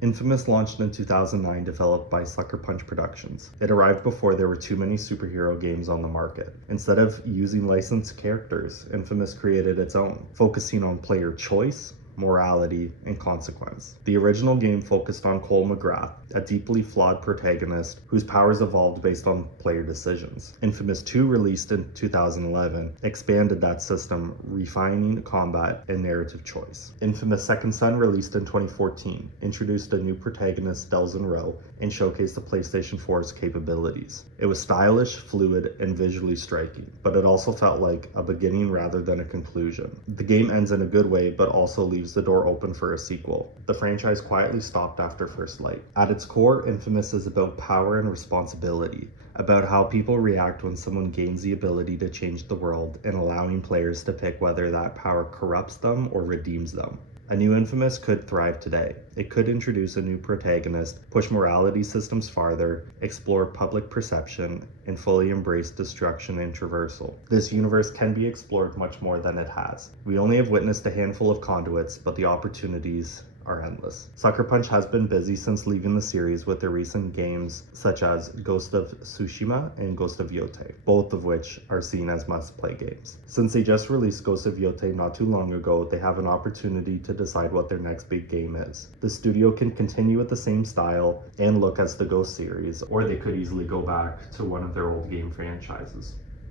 Infamous launched in 2009, developed by Sucker Punch Productions. It arrived before there were too many superhero games on the market. Instead of using licensed characters, Infamous created its own, focusing on player choice, morality, and consequence. The original game focused on Cole McGrath, a deeply flawed protagonist whose powers evolved based on player decisions. Infamous 2, released in 2011, expanded that system, refining combat and narrative choice. Infamous Second Son, released in 2014, introduced a new protagonist, Delzin Rowe, and showcased the PlayStation 4's capabilities. It was stylish, fluid, and visually striking, but it also felt like a beginning rather than a conclusion. The game ends in a good way, but also leaves the door open for a sequel. The franchise quietly stopped after First Light. At its core, Infamous is about power and responsibility, about how people react when someone gains the ability to change the world, and allowing players to pick whether that power corrupts them or redeems them. A new Infamous could thrive today. It could introduce a new protagonist, push morality systems farther, explore public perception, and fully embrace destruction and traversal. This universe can be explored much more than it has. We only have witnessed a handful of conduits, but the opportunities are endless. Sucker Punch has been busy since leaving the series with their recent games such as Ghost of Tsushima and Ghost of Yotei, both of which are seen as must-play games. Since they just released Ghost of Yotei not too long ago, they have an opportunity to decide what their next big game is. The studio can continue with the same style and look as the Ghost series, or they could easily go back to one of their old game franchises.